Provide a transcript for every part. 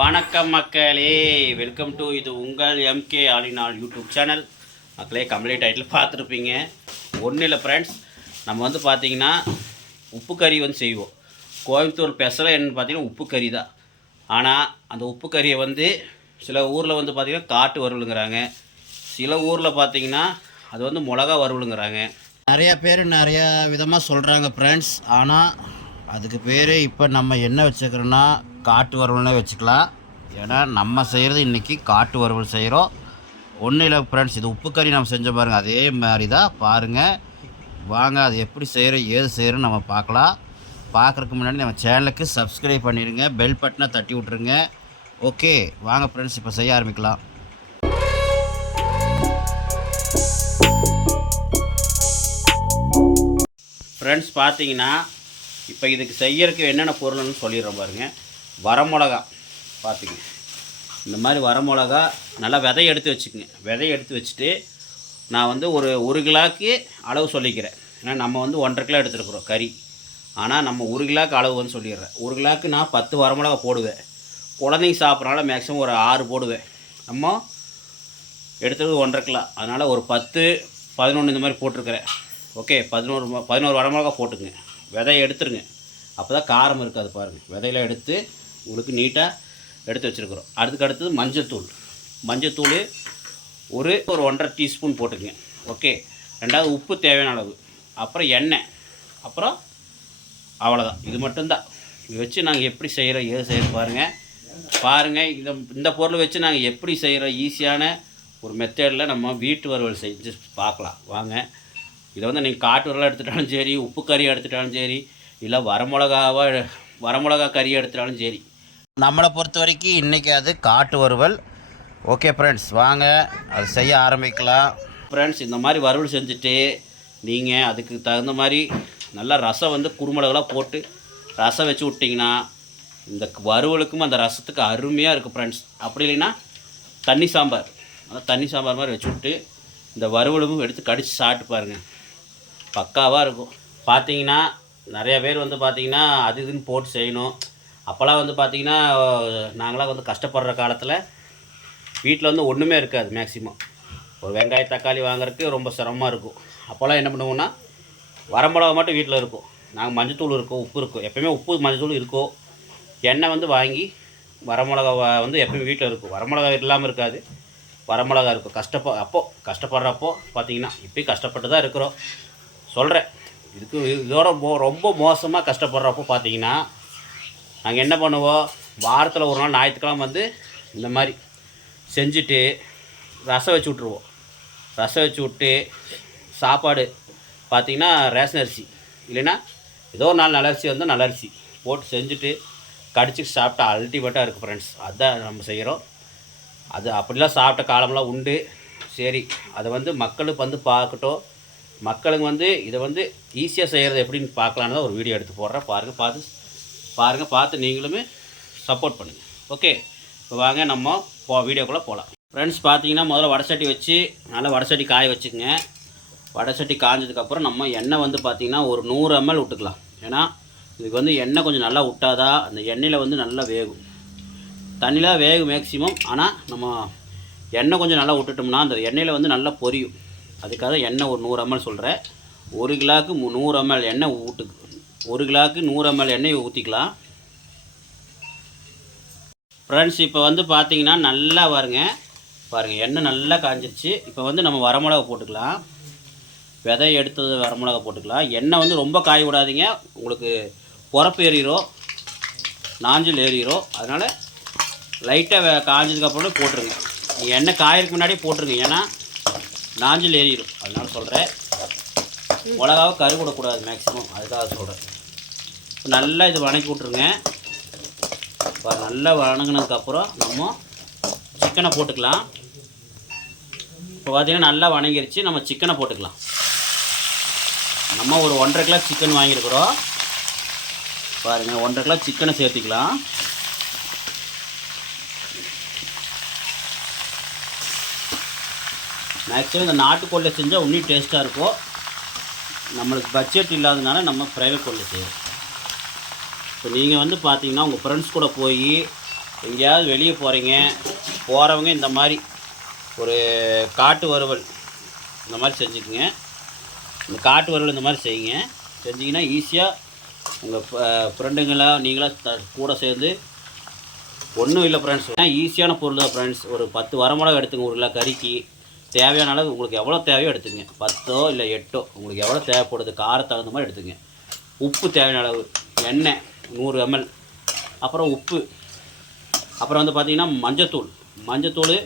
வணக்கம் மக்களே, welcome to இது உங்கள் எம்கே ஆலினால் யூடியூப் சேனல். மக்களே, கம்ப்ளீட் டைட்டில் பார்த்துருப்பீங்க. ஒன்றும் இல்லை ஃப்ரெண்ட்ஸ், நம்ம வந்து பார்த்திங்கன்னா உப்பு கறி வந்து செய்வோம். கோயம்புத்தூர் ஸ்பெஷலாக என்னென்னு பார்த்தீங்கன்னா உப்பு கறி தான். ஆனால் அந்த உப்பு கறியை வந்து சில ஊரில் வந்து பார்த்திங்கன்னா காட்டு வறுவலுங்கிறாங்க, சில ஊரில் பார்த்திங்கன்னா அது வந்து மிளகா வறுவலுங்கிறாங்க. நிறையா பேர் நிறையா விதமாக சொல்கிறாங்க ஃப்ரெண்ட்ஸ். ஆனால் அதுக்கு பேர் இப்போ நம்ம என்ன வச்சுக்கிறோன்னா காட்டு வறுவல்னே வச்சுக்கலாம். ஏன்னா நம்ம செய்கிறது இன்றைக்கி காட்டு வறுவல் செய்கிறோம். ஒன்றும் இல்லை ஃப்ரெண்ட்ஸ், இது உப்பு கறி நம்ம செஞ்ச பாருங்கள், அதே மாதிரி தான் பாருங்கள். வாங்க அது எப்படி செய்கிறோம் ஏது செய்கிறோன்னு நம்ம பார்க்கலாம். பார்க்குறதுக்கு முன்னாடி நம்ம சேனலுக்கு சப்ஸ்கிரைப் பண்ணிடுங்க, பெல் பட்டனை தட்டி விட்ருங்க. ஓகே வாங்க ஃப்ரெண்ட்ஸ், இப்போ செய்ய ஆரம்பிக்கலாம். ஃப்ரெண்ட்ஸ் பார்த்தீங்கன்னா இப்போ இதுக்கு செய்யறதுக்கு என்னென்ன பொருள்னு சொல்லிடுறோம் பாருங்கள். வரமிளகா பார்த்திங்க, இந்த மாதிரி வரமிளகா நல்லா விதையை எடுத்து வச்சுக்கோங்க. விதையை எடுத்து வச்சுட்டு நான் வந்து ஒரு கிலோக்கு அளவு சொல்லிக்கிறேன். ஏன்னா நம்ம வந்து 1.5 கிலோ எடுத்துருக்குறோம் கறி. ஆனால் நம்ம 1 கிலோக்கு அளவு வந்து சொல்லிடுறேன். 1 கிலோக்கு நான் 10 வரமிளகா போடுவேன். குழந்தைங்க சாப்பிட்றனால மேக்ஸிமம் ஒரு 6 போடுவேன். நம்ம எடுத்தது 1.5 கிலோ, அதனால் ஒரு 10 11 இந்த மாதிரி போட்டிருக்கிறேன். ஓகே, 11 வரமிளகா போட்டுங்க. விதையை எடுத்துருங்க, அப்போ தான் காரம் இருக்காது. பாருங்கள், விதையில எடுத்து உங்களுக்கு நீட்டாக எடுத்து வச்சுருக்குறோம். அடுத்தது மஞ்சத்தூள் ஒரு 1.5 டீஸ்பூன் போட்டுக்குங்க. ஓகே, ரெண்டாவது உப்பு தேவையான அளவு, அப்புறம் எண்ணெய், அப்புறம் அவ்வளோதான். இது மட்டும்தான். இது வச்சு நாங்கள் எப்படி செய்கிறோம் ஏது செய்கிறோம் பாருங்கள். இந்த பொருள் வச்சு நாங்கள் எப்படி செய்கிறோம் ஈஸியான ஒரு மெத்தடில் நம்ம வீட்டு வறுவல் செஞ்சு பார்க்கலாம் வாங்க. இதை வந்து நீங்கள் காட்டு வறுவலாக எடுத்துட்டாலும் சரி, உப்பு கறி எடுத்துட்டாலும் சரி, இல்லை வரமிளகா கறி எடுத்துட்டாலும் சரி, நம்மளை பொறுத்த வரைக்கும் இன்றைக்கி அது காட்டு வறுவல். ஓகே ஃப்ரெண்ட்ஸ், வாங்க அது செய்ய ஆரம்பிக்கலாம். ஃப்ரெண்ட்ஸ், இந்த மாதிரி வறுவல் செஞ்சுட்டு நீங்கள் அதுக்கு தகுந்த மாதிரி நல்லா ரசம் வந்து குறுமிளகெல்லாம் போட்டு ரசம் வச்சு விட்டிங்கன்னா இந்த வறுவலுக்கும் அந்த ரசத்துக்கு அருமையாக இருக்குது ஃப்ரெண்ட்ஸ். அப்படி இல்லைன்னா தண்ணி சாம்பார் மாதிரி வச்சு விட்டு இந்த வறுவலுக்கும் எடுத்து கடித்து சாப்பிட்டு பாருங்கள், பக்காவாக இருக்கும். பார்த்தீங்கன்னா நிறையா பேர் வந்து பார்த்திங்கன்னா அது இதுன்னு போட்டு செய்யணும். அப்போல்லாம் வந்து பார்த்திங்கன்னா நாங்களாம் வந்து கஷ்டப்படுற காலத்தில் வீட்டில் வந்து ஒன்றுமே இருக்காது. மேக்ஸிமம் ஒரு வெங்காய தக்காளி வாங்குறதுக்கு ரொம்ப சிரமமாக இருக்கும். அப்போல்லாம் என்ன பண்ணுவோன்னா வரமிளகா மட்டும் வீட்டில் இருக்கும். நாங்கள் மஞ்சத்தூள் இருக்கும், உப்பு இருக்கும், எப்போயுமே உப்பு மஞ்சத்தூள் இருக்கும். எண்ணெய் வந்து வாங்கி வரமிளகா வந்து எப்போயும் வீட்டில் இருக்கும். வரமிளகா இல்லாமல் இருக்காது, வரமிளகா இருக்கும். கஷ்டப்படுறப்போ பார்த்திங்கன்னா இப்போயும் கஷ்டப்பட்டு தான் இருக்கிறோம் சொல்கிறேன். இதோட ரொம்ப மோசமாக கஷ்டப்படுறப்போ பார்த்திங்கன்னா நாங்கள் என்ன பண்ணுவோம், வாரத்தில் ஒரு நாள் ஞாயிற்றுக்கிழமை வந்து இந்த மாதிரி செஞ்சுட்டு ரசம் வச்சு விட்ருவோம். ரசம் வச்சு விட்டு சாப்பாடு பார்த்திங்கன்னா ரேஷன் அரிசி இல்லைன்னா ஏதோ ஒரு நாள் நல்ல அரிசி வந்து நல்ல அரிசி போட்டு செஞ்சுட்டு கடிச்சிட்டு சாப்பிட்டா அல்டிமேட்டாக இருக்குது ஃப்ரெண்ட்ஸ். அதுதான் நம்ம செய்கிறோம். அது அப்படிலாம் சாப்பிட்ட காலமெலாம் உண்டு. சரி, அதை வந்து மக்களுக்கு வந்து பார்க்கட்டும், மக்களுக்கு வந்து இதை வந்து ஈஸியாக செய்கிறது எப்படின்னு பார்க்கலான்னு தான் ஒரு வீடியோ எடுத்து போடுறேன். பார்த்து நீங்களுமே சப்போர்ட் பண்ணுங்கள். ஓகே, இப்போ வாங்க நம்ம வீடியோக்குள்ளே போகலாம். ஃப்ரெண்ட்ஸ், பார்த்தீங்கன்னா முதல்ல வடை வச்சு நல்லா வடை காய வச்சுக்கோங்க. வடை காய்ஞ்சதுக்கப்புறம் நம்ம எண்ணெய் வந்து பார்த்திங்கன்னா ஒரு 100 ml விட்டுக்கலாம். ஏன்னா இதுக்கு வந்து எண்ணெய் கொஞ்சம் நல்லா விட்டாதான் அந்த எண்ணெயில் வந்து நல்லா வேகும். தண்ணியில் வேகும் மேக்ஸிமம். ஆனால் நம்ம எண்ணெய் கொஞ்சம் நல்லா விட்டுட்டோம்னா அந்த எண்ணெயில் வந்து நல்லா பொரியும். அதுக்காக எண்ணெய் ஒரு 100 ml சொல்கிறேன். 1 கிலோவுக்கு 100 ml எண்ணெய் 1 கிலோவுக்கு 100 ml எண்ணெய் ஊற்றிக்கலாம். ஃப்ரெண்ட்ஸ், இப்போ வந்து பார்த்திங்கன்னா நல்லா பாருங்கள் எண்ணெய் நல்லா காஞ்சிருச்சு. இப்போ வந்து நம்ம வரமிளகா போட்டுக்கலாம். விதையை எடுத்தது வரமிளகா போட்டுக்கலாம். எண்ணெய் வந்து ரொம்ப காய விடாதீங்க, உங்களுக்கு பொறப்பு ஏறிடும், நாஞ்சில் ஏறிடும். அதனால் லைட்டாக காஞ்சதுக்கப்புறம் போட்டுருங்க. எண்ணெய் காயறதுக்கு முன்னாடியே போட்டுருங்க, ஏன்னா நாஞ்சில் ஏறிடும். அதனால் சொல்கிறேன், மிளகாவை கருவிடக்கூடாது மேக்ஸிமம், அதுக்காக சொல்கிறேன். இப்போ நல்லா இது வணக்கி விட்ருங்க. இப்போ நல்லா வணங்கினதுக்கப்புறம் நம்ம சிக்கனை போட்டுக்கலாம். இப்போ பார்த்திங்கன்னா நல்லா வணங்கிருச்சு, நம்ம சிக்கனை போட்டுக்கலாம். நம்ம ஒரு 1.5 கிலோ சிக்கன் வாங்கியிருக்கிறோம். பாருங்கள், 1.5 கிலோ சிக்கனை சேர்த்துக்கலாம். மேக்ஸிமம் இந்த நாட்டுக்கோழில் செஞ்சால் இன்னும் டேஸ்ட்டாக இருக்கும். நம்மளுக்கு பட்ஜெட் இல்லாதனால நம்ம ப்ரைவேட் கோழில் செய்வோம். இப்போ நீங்கள் வந்து பார்த்தீங்கன்னா உங்கள் ஃப்ரெண்ட்ஸ் கூட போய் எங்கேயாவது வெளியே போகிறவங்க இந்த மாதிரி ஒரு காட்டு வறுவல் இந்த மாதிரி செஞ்சுக்குங்க. இந்த காட்டு வறுவல் இந்த மாதிரி செய்யுங்க. செஞ்சிங்கன்னா ஈஸியாக உங்கள் ஃப்ரெண்டுங்களாம் நீங்களாம் கூட சேர்ந்து ஒன்றும் இல்லை ஃப்ரெண்ட்ஸ், ஈஸியான பொருள் தான் ஃப்ரெண்ட்ஸ். ஒரு 10 வரமிளகா எடுத்துங்க. 1 கிலோ கறிக்கு தேவையான அளவு உங்களுக்கு எவ்வளோ தேவையோ எடுத்துங்க. 10 இல்லை 8 உங்களுக்கு எவ்வளோ தேவைப்படுது காரத்தை தகுந்த மாதிரி எடுத்துங்க. உப்பு தேவையான அளவு, எண்ணெய் 100 ml, அப்புறம் உப்பு, அப்புறம் வந்து பார்த்திங்கன்னா மஞ்சத்தூள்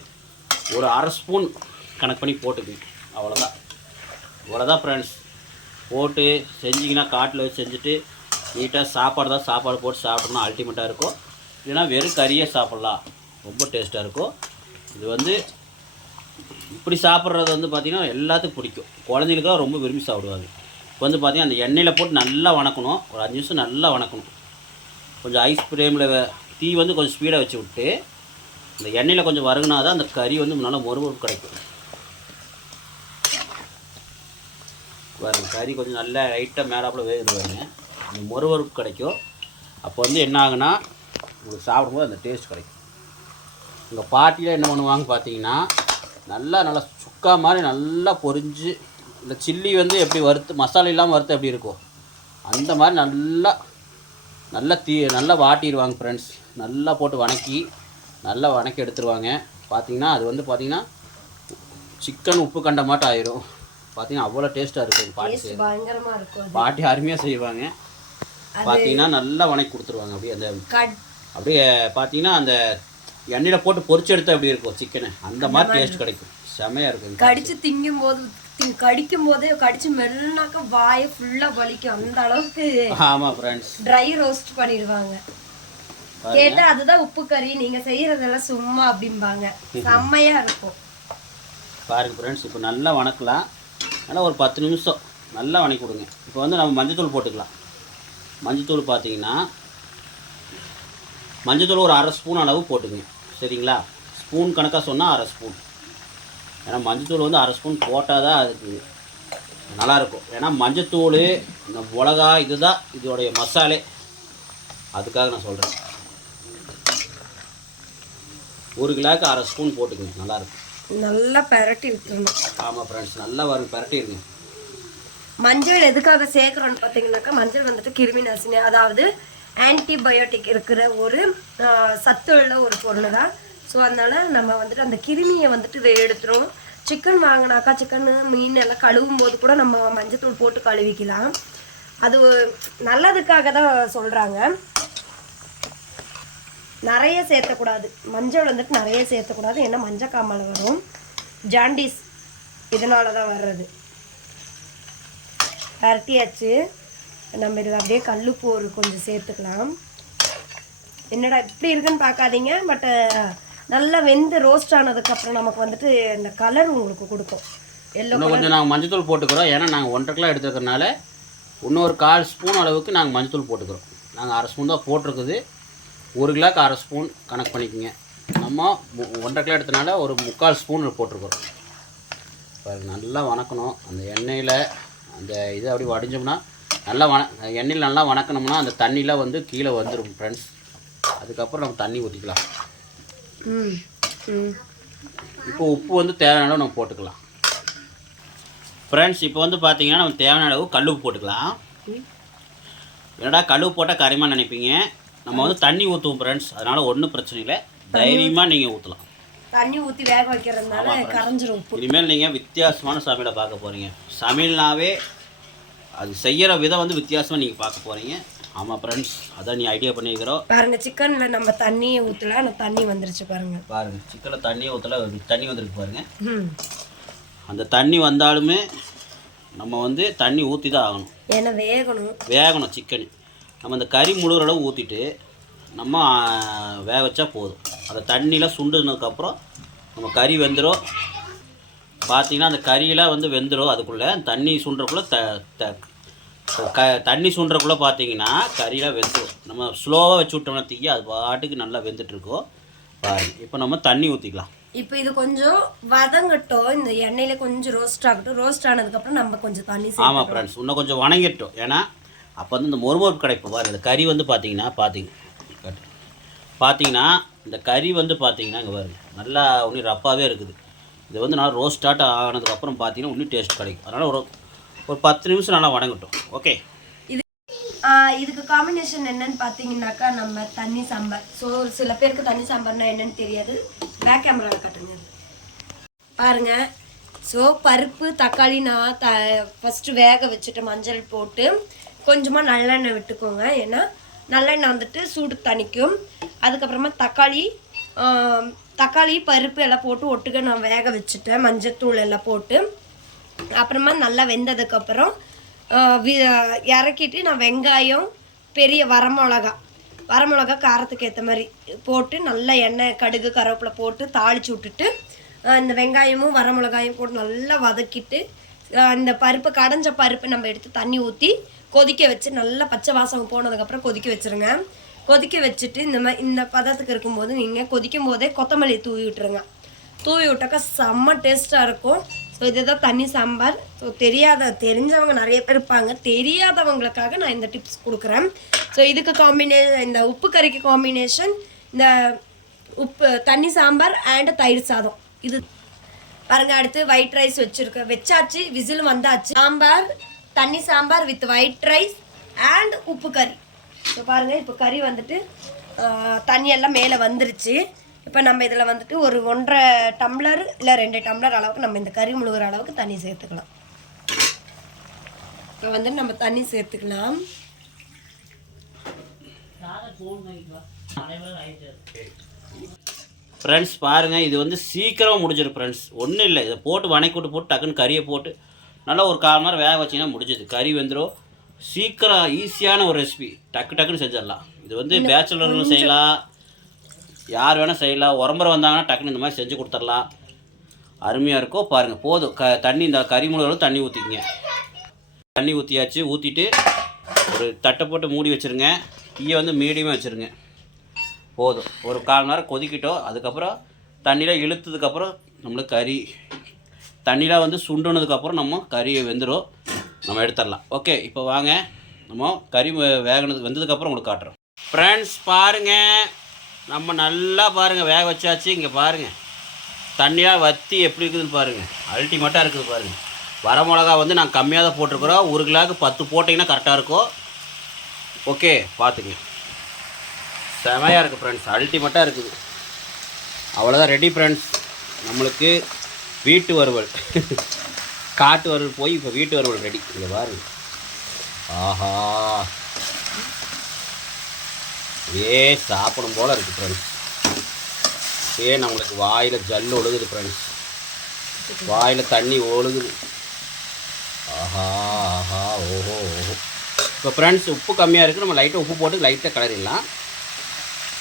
ஒரு 1/2 ஸ்பூன் கணக்கு பண்ணி போட்டுக்குங்க. அவ்வளோதான் ஃப்ரெண்ட்ஸ். போட்டு செஞ்சிங்கன்னா காட்டில் வச்சு செஞ்சுட்டு நீட்டாக சாப்பாடு போட்டு சாப்பிட்டோம்னா அல்டிமேட்டாக இருக்கும். இல்லைனா வெறும் கறியே சாப்பிட்லாம், ரொம்ப டேஸ்ட்டாக இருக்கும். இது வந்து இப்படி சாப்பிட்றது வந்து பார்த்திங்கன்னா எல்லாத்துக்கும் பிடிக்கும். குழந்தைங்களுக்குலாம் ரொம்ப விரும்பி சாப்பிடுவாங்க. இப்போ வந்து பார்த்திங்கன்னா அந்த எண்ணெயில் போட்டு நல்லா வணக்கணும். ஒரு 5 நிமிஷம் நல்லா வணக்கணும். கொஞ்சம் ஐஸ் ஃப்ளேமில் தீ வந்து கொஞ்சம் ஸ்பீடாக வச்சு விட்டு இந்த எண்ணெயில் கொஞ்சம் வறுங்கினா தான் அந்த கறி வந்து நல்லா மொறுமொறுப்பு கிடைக்கும். பாருங்க, கறி கொஞ்சம் நல்லா லைட்டாக மேலாப்பில் வேகுது பாருங்க, அந்த மொறுமொறுப்பு கிடைக்கும். அப்போ வந்து என்ன ஆகுனா உங்களுக்கு சாப்பிடும்போது அந்த டேஸ்ட் கிடைக்கும். எங்கள் பாட்டியில் என்ன பண்ணுவாங்க பார்த்தீங்கன்னா, நல்லா சுக்கா மாதிரி நல்லா பொரிஞ்சு, இந்த சில்லி வந்து எப்படி வறுத்து மசாலா இல்லாமல் வறுத்து எப்படி இருக்கும் அந்த மாதிரி நல்லா வாட்டிடுவாங்க ஃப்ரெண்ட்ஸ். நல்லா போட்டு வணக்கி எடுத்துருவாங்க. பார்த்திங்கன்னா அது வந்து பார்த்திங்கன்னா சிக்கன் உப்பு கண்ட மாட்டம் ஆயிரும். பார்த்திங்கன்னா அவ்வளோ டேஸ்ட்டாக இருக்கும். பாட்டி அருமையாக செய்வாங்க. பார்த்திங்கன்னா நல்லா வணக்கி கொடுத்துருவாங்க. அப்படியே பார்த்தீங்கன்னா அந்த எண்ணெயில் போட்டு பொரிச்சு எடுத்தால் எப்படி இருக்கும் சிக்கனு, அந்த மாதிரி டேஸ்ட் கிடைக்கும். செமையாக இருக்கும். கடிக்கும் போதே கடிச்சு மெல்னாக்க வாயை ஃபுல்லாக வலிக்கும். அந்த அளவுக்கு ஆமாம் ஃப்ரெண்ட்ஸ், ட்ரை ரோஸ்ட் பண்ணிடுவாங்க. கேட்டால் அதுதான் உப்பு கறி, நீங்கள் செய்கிறதெல்லாம் சும்மா அப்படிம்பாங்க. செம்மையாக இருக்கும். பாருங்கள் ஃப்ரெண்ட்ஸ், இப்போ நல்லா வணக்கலாம். ஆனால் ஒரு 10 நிமிஷம் நல்லா வணக்கி கொடுங்க. இப்போ வந்து நம்ம மஞ்சத்தூள் போட்டுக்கலாம். மஞ்சத்தூள் பார்த்தீங்கன்னா மஞ்சத்தூள் ஒரு 1/2 ஸ்பூன் அளவு போட்டுக்குங்க. சரிங்களா? ஸ்பூன் கணக்காக சொன்னால் 1/2 ஸ்பூன். ஏன்னா மஞ்சத்தூள் வந்து 1/2 ஸ்பூன் போட்டால் தான் அதுக்கு நல்லாயிருக்கும். ஏன்னா மஞ்சத்தூள் இந்த மிளகா இதுதான் இதோடைய மசாலே, அதுக்காக நான் சொல்கிறேன். 1 கிலோவுக்கு 1/2 ஸ்பூன் போட்டுக்குங்க, நல்லாயிருக்கும். நல்லா பரட்டி விட்டுருணும். ஆமாம் ஃப்ரெண்ட்ஸ், நல்லா பரட்டி இருக்குங்க. மஞ்சள் எதுக்காக சேர்க்குறோன்னு பார்த்தீங்கன்னாக்கா, மஞ்சள் வந்துட்டு கிருமி நாசினி, அதாவது ஆன்டிபயோட்டிக் இருக்கிற ஒரு சத்துள்ள ஒரு பொருள் தான். ஸோ அதனால் நம்ம வந்துட்டு அந்த கிருமியை வந்துட்டு இதை எடுத்துரும். சிக்கன் வாங்கினாக்கா, சிக்கன் மீன் எல்லாம் கழுவும் போது கூட நம்ம மஞ்சத்தூள் போட்டு கழுவிக்கலாம். அது நல்லதுக்காக தான் சொல்கிறாங்க. நிறைய சேர்த்தக்கூடாது, மஞ்சள் வந்துட்டு நிறைய சேர்த்தக்கூடாது. ஏன்னா மஞ்சக்காமல் வரும், ஜாண்டிஸ் இதனால தான் வர்றது. பரட்டியாச்சு. நம்ம இதில் அப்படியே கல்லுப்பு ஒரு கொஞ்சம் சேர்த்துக்கலாம். என்னடா இப்படி இருக்குன்னு பார்க்காதீங்க, பட் நல்லா வெந்து ரோஸ்ட் ஆனதுக்கப்புறம் நமக்கு வந்துட்டு இந்த கலர் உங்களுக்கு கொடுக்கும். இன்னும் கொஞ்சம் நாங்கள் மஞ்சத்தூள் போட்டுக்கிறோம். ஏன்னா நாங்கள் 1.5 கிலோ எடுத்துக்கிறதுனால இன்னொரு 1/4 ஸ்பூன் அளவுக்கு நாங்கள் மஞ்சத்தூள் போட்டுக்கிறோம். நாங்கள் 1/2 ஸ்பூன் தான் போட்டிருக்குது. 1 கிலோக்கு 1/2 ஸ்பூன் கணக்கு பண்ணிக்கோங்க. நம்ம 1.5 கிலோ எடுத்தனால ஒரு 3/4 ஸ்பூன் போட்டிருக்கிறோம். பாருங்கள், நல்லா வணக்கணும். அந்த எண்ணெயில் அந்த இது அப்படி வடிஞ்சோம்னா நல்லா எண்ணெயில் நல்லா வணக்கணும்னா அந்த தண்ணியில் வந்து கீழே வந்துடும் ஃப்ரெண்ட்ஸ். அதுக்கப்புறம் நம்ம தண்ணி ஊற்றிக்கலாம். இப்போ உப்பு வந்து தேவையான அளவு நம்ம போட்டுக்கலாம் ஃப்ரெண்ட்ஸ். இப்போ வந்து பார்த்தீங்கன்னா நம்ம தேவையான அளவு கல்லுப்பு போட்டுக்கலாம். என்னடா கல்லுப்பு போட்டால் கரிமா நினைப்பீங்க. நம்ம வந்து தண்ணி ஊற்றுவோம் ஃப்ரெண்ட்ஸ், அதனால் ஒன்றும் பிரச்சனை இல்லை, தைரியமாக நீங்கள் ஊற்றலாம். தண்ணி ஊற்றி வேக வைக்கிறதுனால கரைஞ்சிரும் உப்பு. இனிமேல் நீங்கள் வித்தியாசமான சமையலை பார்க்க போகிறீங்க. சமையல்னாவே அது செய்கிற விதம் வந்து வித்தியாசமாக நீங்கள் பார்க்க போகிறீங்க. ஆமாம் ஃப்ரெண்ட்ஸ், அதான் நீ ஐடியா பண்ணிக்கிறோம். பாருங்கள், சிக்கனில் நம்ம தண்ணியை ஊற்றல, அந்த தண்ணி வந்துருச்சு பாருங்கள். சிக்கனில் தண்ணியை ஊற்றல, தண்ணி வந்துருக்கு பாருங்கள். அந்த தண்ணி வந்தாலுமே நம்ம வந்து தண்ணி ஊற்றி தான் ஆகணும். ஏன்னா வேகணும் சிக்கன். நம்ம அந்த கறி முழுகிற அளவு ஊற்றிட்டு நம்ம வேக வச்சா போதும். அந்த தண்ணியில் சுண்டுனதுக்கப்புறம் நம்ம கறி வெந்துடும். பார்த்திங்கன்னா அந்த கறியெல்லாம் வந்து வெந்துடும். அதுக்குள்ளே தண்ணி சுண்டுறக்குள்ளே தண்ணி சுண்டுறக்குள்ளே பார்த்தீங்கன்னா கறியெல்லாம் வெந்துடும். நம்ம ஸ்லோவாக வச்சு விட்டோம்னா தீய அது பாட்டுக்கு நல்லா வெந்துட்டுருக்கோம். பாருங்கள், இப்போ நம்ம தண்ணி ஊற்றிக்கலாம். இப்போ இது கொஞ்சம் வதங்கட்டும், இந்த எண்ணெயில் கொஞ்சம் ரோஸ்ட் ஆகட்டும். ரோஸ்ட் ஆனதுக்கப்புறம் நம்ம கொஞ்சம் தண்ணி. ஆமாம் ஃப்ரெண்ட்ஸ், இன்னும் கொஞ்சம் வணங்கிட்டோம். ஏன்னா அப்போ வந்து இந்த மொறுமொறுப்பு கிடைக்கும். பாருங்கள், இந்த கறி வந்து பார்த்தீங்கன்னா பார்த்தீங்கன்னா இந்த கறி வந்து பார்த்தீங்கன்னா இங்கே பாருங்க நல்லா ஒன்றும் ரப்பாகவே இருக்குது. இது வந்து நல்லா ரோஸ்டாட் ஆனதுக்கப்புறம் பார்த்தீங்கன்னா இன்னும் டேஸ்ட் கிடைக்கும். அதனால் ஒரு 10 நிமிஷம் நல்லா வணங்கட்டும். ஓகே, இதுக்கு காம்பினேஷன் என்னன்னு பார்த்தீங்கன்னாக்கா நம்ம தண்ணி சாம்பார். ஸோ சில பேருக்கு தண்ணி சாம்பார்னா என்னன்னு தெரியாது. பேக் கேமராவில் காட்டுங்க பாருங்க. ஸோ பருப்பு தக்காளி நான் ஃபஸ்ட்டு வேக வச்சுட்டு மஞ்சள் போட்டு கொஞ்சமாக நல்லெண்ணெய் விட்டுக்கோங்க. ஏன்னா நல்லெண்ணெய் வந்துட்டு சூடு தணிக்கும். அதுக்கப்புறமா தக்காளி பருப்பு எல்லாம் போட்டு ஒட்டுக்க நான் வேக வச்சுட்டேன், மஞ்சத்தூள் எல்லாம் போட்டு. அப்புறமா நல்லா வெந்ததுக்கப்புறம் இறக்கிட்டு நான் வெங்காயம், பெரிய வரமிளகா காரத்துக்கு ஏற்ற மாதிரி போட்டு நல்லா எண்ணெய் கடுகு கருவேப்பிலை போட்டு தாளித்து விட்டுட்டு இந்த வெங்காயமும் வரமிளகாயும் போட்டு நல்லா வதக்கிட்டு இந்த பருப்பு கடைஞ்ச பருப்பு நம்ம எடுத்து தண்ணி ஊற்றி கொதிக்க வச்சு நல்லா பச்சை வாசம் போனதுக்கப்புறம் கொதிக்க வச்சுருங்க. கொதிக்க வச்சுட்டு இந்த பதத்துக்கு இருக்கும்போது நீங்கள் கொதிக்கும் போதே கொத்தமல்லி தூவி விட்டுருங்க. தூவி விட்டாக்கா செம்ம டேஸ்ட்டாக இருக்கும். ஸோ இதுதான் தண்ணி சாம்பார். ஸோ தெரிஞ்சவங்க நிறைய பேர் இருப்பாங்க, தெரியாதவங்களுக்காக நான் இந்த டிப்ஸ் கொடுக்குறேன். ஸோ இதுக்கு இந்த உப்பு கறிக்கு காம்பினேஷன் இந்த தண்ணி சாம்பார் அண்ட் தயிர் சாதம். இது பாருங்க. அடுத்து ஒயிட் ரைஸ் வச்சாச்சு, விசில் வந்தாச்சு. தண்ணி sambar with white rice and உப்பு கறி. ஸோ பாருங்கள், இப்போ கறி வந்துட்டு தண்ணியெல்லாம் மேலே வந்துருச்சு. இப்போ நம்ம இதில் வந்துட்டு ஒரு 1.5 டம்ளர் இல்லை 2 டம்ளர் அளவுக்கு நம்ம இந்த கறி முழுகிற அளவுக்கு தண்ணி சேர்த்துக்கலாம். இப்போ வந்து நம்ம தண்ணி சேர்த்துக்கலாம். ஃப்ரெண்ட்ஸ் பாருங்கள், இது வந்து சீக்கிரமாக முடிஞ்சிடும் ஃப்ரெண்ட்ஸ். ஒன்றும் இல்லை, இதை போட்டு வணக்கிவிட்டு போட்டு டக்குன்னு கறியை போட்டு நல்லா ஒரு 1/4 மணி நேரம் வேக வச்சிங்கன்னா முடிஞ்சது. கறி வெந்துடும். சீக்கிரம் ஈஸியான ஒரு ரெசிபி, டக்குன்னு செஞ்சிடலாம். இது வந்து பேச்சுலர்களும் செய்யலாம், யார் வேணால் செய்யலாம். உரம்பரை வந்தாங்கன்னா டக்குன்னு இந்த மாதிரி செஞ்சு கொடுத்துடலாம். அருமையாக இருக்கும். பாருங்கள், போதும். தண்ணி இந்த கறி முழுவதும் தண்ணி ஊற்றிக்கிங்க. தண்ணி ஊற்றியாச்சு. ஊற்றிட்டு ஒரு தட்டை போட்டு மூடி வச்சுருங்க. தீயை வந்து மீடியமாக வச்சுருங்க. போதும். ஒரு 1/4 மணி நேரம் கொதிக்கிட்டோம். அதுக்கப்புறம் தண்ணியில் இழுத்ததுக்கப்புறம் நம்மளுக்கு கறி தண்ணியில் வந்து சுண்டுனதுக்கப்புறம் நம்ம கறியை வெந்துடும், நம்ம எடுத்துடலாம். ஓகே, இப்போ வாங்க நம்ம கறி வெந்ததுக்கப்புறம் உங்களுக்கு காட்டுறோம். ஃப்ரெண்ட்ஸ் பாருங்கள், நம்ம நல்லா பாருங்கள் வேக வச்சாச்சு. இங்கே பாருங்கள் தண்ணியாக வற்றி எப்படி இருக்குதுன்னு பாருங்கள். அல்டிமேட்டாக இருக்குது பாருங்கள். வரமிளகா வந்து நாங்கள் கம்மியாக தான் போட்டிருக்குறோம். 1 கிலோவுக்கு 10 போட்டிங்கன்னா கரெக்டாக இருக்கும். ஓகே, பார்த்துங்க. செமையாக இருக்குது ஃப்ரெண்ட்ஸ், அல்டிமேட்டாக இருக்குது. அவ்வளோதான், ரெடி ஃப்ரெண்ட்ஸ். நம்மளுக்கு வீட்டு வறுவல் காட்டு வறுவல் போய் இப்போ வீட்டு வறுவல் ரெடி. இங்கே பாருங்க. ஆஹா, சாப்பிடும் போல் இருக்குது ஃப்ரெண்ட்ஸ். நம்மளுக்கு வாயில் ஜல்லு ஒழுகுது ஃப்ரெண்ட்ஸ். வாயில் தண்ணி ஒழுகுது. ஆஹா ஆஹா, ஓஹோ ஓஹோ. இப்போ ஃப்ரெண்ட்ஸ் உப்பு கம்மியாக இருக்குது. நம்ம லைட்டாக உப்பு போட்டு லைட்டாக கிளறிடலாம்.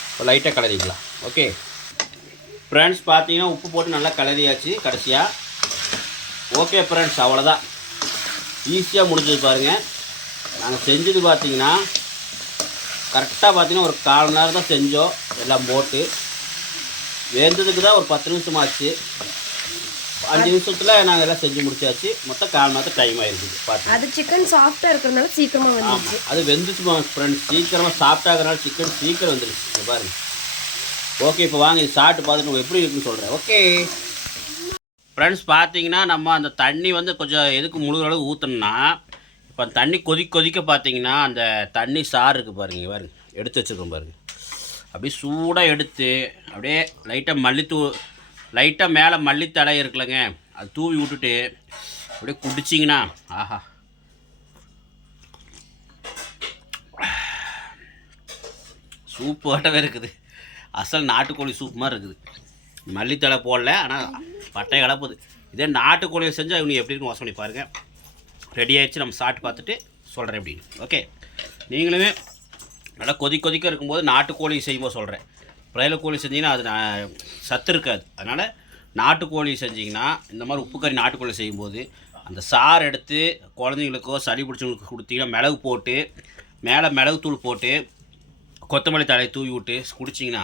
இப்போ லைட்டாக கிளறிக்கலாம். ஓகே ஃப்ரெண்ட்ஸ், பார்த்தீங்கன்னா உப்பு போட்டு நல்லா கிளறியாச்சு கடைசியாக. ஓகே ஃப்ரெண்ட்ஸ், அவ்வளோதான். ஈஸியாக முடிஞ்சது பாருங்கள். நாங்கள் செஞ்சது பார்த்தீங்கன்னா கரெக்டாக பார்த்தீங்கன்னா ஒரு 1/4 மணி நேரம் தான் செஞ்சோம். எல்லாம் போட்டு வெந்ததுக்கு தான் ஒரு 10 நிமிஷம் ஆச்சு. 5 நிமிஷத்தில் நாங்கள் எல்லாம் செஞ்சு முடிச்சாச்சு. மொத்தம் 1/4 மணி நேரத்துக்கு டைம் ஆகிருக்குது. பார்த்து அது சிக்கன் சாஃப்டாக இருக்கிறதுனால சீக்கிரமாக வந்துடுச்சு. அது வெந்துச்சு ஃப்ரெண்ட்ஸ். சீக்கிரமாக சாஃப்டாகிறனால சிக்கன் சீக்கிரம் வந்துடுச்சு. இங்கே பாருங்கள். ஓகே, இப்போ வாங்க இது சாப்பிட்டு பார்த்துட்டு நம்ம எப்படி இருக்குன்னு சொல்கிறேன். ஓகே ஃப்ரெண்ட்ஸ், பார்த்தீங்கன்னா நம்ம அந்த தண்ணி வந்து கொஞ்சம் எதுக்கு முழுகிற அளவுக்கு ஊற்றணும்னா, இப்போ தண்ணி கொதிக்க பார்த்தீங்கன்னா அந்த தண்ணி சாறு இருக்குது பாருங்க. பாருங்க, எடுத்து வச்சுருக்கோம் பாருங்கள். அப்படியே சூடாக எடுத்து அப்படியே லைட்டாக மேலே மல்லித்தழை இருக்குல்லங்க, அது தூவி விட்டுட்டு அப்படியே குடிச்சிங்கன்னா ஆஹா, சூப்பாகவே இருக்குது. அசல் நாட்டுக்கோழி சூப் மாதிரி இருக்குது. மல்லித்தழை போடல, ஆனால் பட்டை கிளப்புது. இதே நாட்டுக்கோழியை செஞ்சால் இவங்க எப்படி இருக்குன்னு வாசம் பண்ணி பாருங்கள். ரெடி ஆகிடுச்சு. நம்ம சாப்பிட்டு பார்த்துட்டு சொல்கிறேன் எப்படின்னு. ஓகே, நீங்களுமே நல்லா கொதிக்க இருக்கும்போது நாட்டுக்கோழி செய்யும்போது சொல்கிறேன். பிராய்லர் கோழி செஞ்சிங்கன்னா அது சத்து இருக்காது. அதனால் நாட்டுக்கோழி செஞ்சிங்கன்னா இந்த மாதிரி உப்பு கறி நாட்டுக்கோழி செய்யும்போது அந்த சாறு எடுத்து குழந்தைங்களுக்கோ சளி பிடிச்சவங்களுக்கு கொடுத்தீங்கன்னா மிளகு போட்டு மேலே மிளகுத்தூள் போட்டு கொத்தமல்லி தழையை தூவி விட்டு குடிச்சிங்கன்னா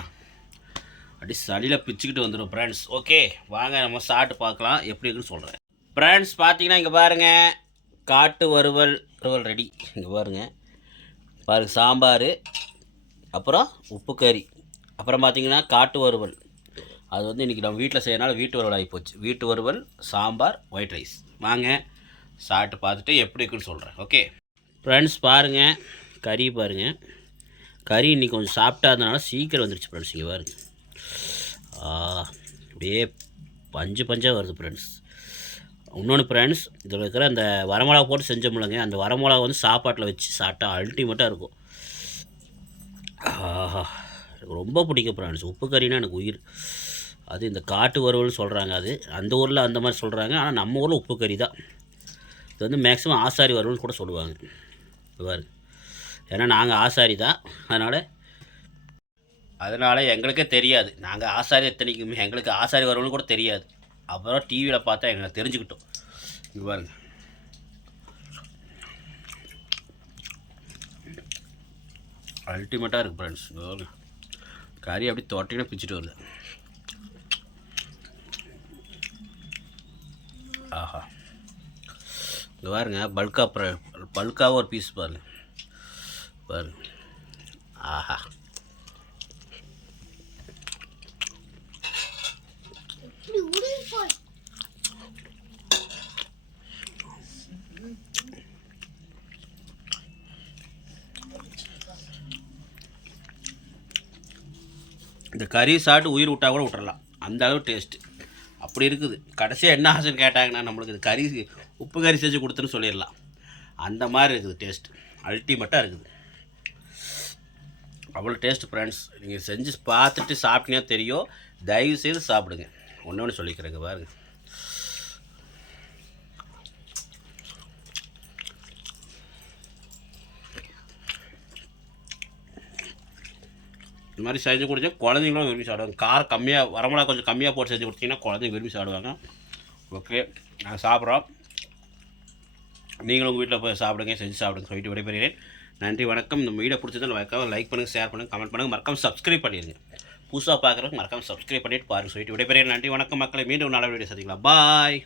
அப்படி சளியில் பிச்சுக்கிட்டு வந்துடும் ஃப்ரெண்ட்ஸ். ஓகே வாங்க நம்ம சாப்பிட்டு பார்க்கலாம் எப்படி இருக்குன்னு சொல்கிறேன். ஃப்ரெண்ட்ஸ் பார்த்தீங்கன்னா இங்கே பாருங்கள், காட்டு வறுவல் ரெடி. இங்கே பாருங்கள் சாம்பார், அப்புறம் உப்பு கறி, அப்புறம் பார்த்திங்கன்னா காட்டு வறுவல். அது வந்து இன்றைக்கி நம்ம வீட்டில் செய்யறனால வீட்டு வறுவல் ஆகி போச்சு. வீட்டு வறுவல், சாம்பார், ஒயிட் ரைஸ். வாங்க சாப்பிட்டு பார்த்துட்டு எப்படி இருக்குன்னு சொல்கிறேன். ஓகே ஃப்ரெண்ட்ஸ், பாருங்கள் கறி பாருங்கள். கறி இன்றைக்கி கொஞ்சம் சாப்பிட்டா இருந்தனால சீக்கிரம் வந்துடுச்சு ஃப்ரெண்ட்ஸ். இங்கே பாருங்க, அப்படியே பஞ்சு பஞ்சாக வருது ஃப்ரெண்ட்ஸ். இன்னொன்று ஃப்ரெண்ட்ஸ், இதில் இருக்கிற அந்த வரமிளகா போட்டு செஞ்சோம்லங்க, அந்த வரமிளகா வந்து சாப்பாட்டில் வச்சு சாப்பிட்டா அல்டிமேட்டாக இருக்கும். எனக்கு ரொம்ப பிடிக்கும் ஃப்ரெண்ட்ஸ். உப்பு கறினா எனக்கு உயிர். அது இந்த காட்டு வறுவல்னு சொல்கிறாங்க, அது அந்த ஊரில் அந்த மாதிரி சொல்கிறாங்க. ஆனால் நம்ம ஊரில் உப்பு கறி தான். இது வந்து மேக்ஸிமம் ஆசாரி வறுவல்னு கூட சொல்லுவாங்க. பாரு, ஏன்னா நாங்கள் ஆசாரி தான், அதனால் எங்களுக்கே தெரியாது. நாங்கள் ஆசாரி எத்தனைக்குமே எங்களுக்கு ஆசாரி வறுவல்னு கூட தெரியாது. அப்புறம் டிவியில் பார்த்தா எங்களுக்கு தெரிஞ்சுக்கிட்டோம். இங்கே பாருங்க, அல்டிமேட்டாக இருக்குது ஃப்ரெண்ட்ஸ். கறி அப்படி தொட்டினா பிச்சுட்டு வருது. ஆஹா, இங்கே பாருங்க, பல்காக ஒரு பீஸ் பாருங்க. ஆஹா, இந்த கறி சாப்பிட்டு உயிர் விட்டா கூட விட்டுறலாம், அந்த அளவு டேஸ்ட்டு அப்படி இருக்குது. கடைசியாக என்ன ஆசைன்னு கேட்டாங்கன்னா, நம்மளுக்கு இது கறி உப்பு கறி செஞ்சு கொடுத்துன்னு சொல்லிடலாம். அந்த மாதிரி இருக்குது டேஸ்ட்டு, அல்டிமேட்டாக இருக்குது. அவ்வளோ டேஸ்ட் ஃப்ரெண்ட்ஸ். நீங்கள் செஞ்சு பார்த்துட்டு சாப்பிட்டீங்கன்னா தெரியும். தயவுசெய்து சாப்பிடுங்க. ஒன்று சொல்லிக்கிறேங்க பாருங்க. இந்த மாதிரி செஞ்சு கொடுத்தா குழந்தைங்களும் விரும்பி சாப்பிடுவாங்க. காரம் கம்மியாக, வரமிளகா கொஞ்சம் கம்மியாக போட்டு செஞ்சு கொடுத்தீங்கன்னா குழந்தைங்க விரும்பி சாப்பிடுவாங்க. ஓகே, நாங்கள் சாப்பிட்றோம். நீங்களும் உங்கள் வீட்டில் போய் சாப்பிடுங்க, செஞ்சு சாப்பிடுங்க. சொல்லிட்டு விடைபெறுகிறேன். நன்றி, வணக்கம். இந்த வீடியோ பிடிச்சதை லைக் பண்ணுங்கள், ஷேர் பண்ணுங்கள், கமெண்ட் பண்ணுங்கள், மறக்காம சப்ஸ்கிரைப் பண்ணிடுங்க. புதுசாக பார்க்குறவங்க மறக்காம சப்ஸ்கிரைப் பண்ணிவிட்டு பாருங்கள். சொல்லிட்டு விடைபெறுகிறேன். நன்றி, வணக்கம் மக்களை. மீண்டும் நல்ல வீடியோ சந்திக்கலாம். பாய்.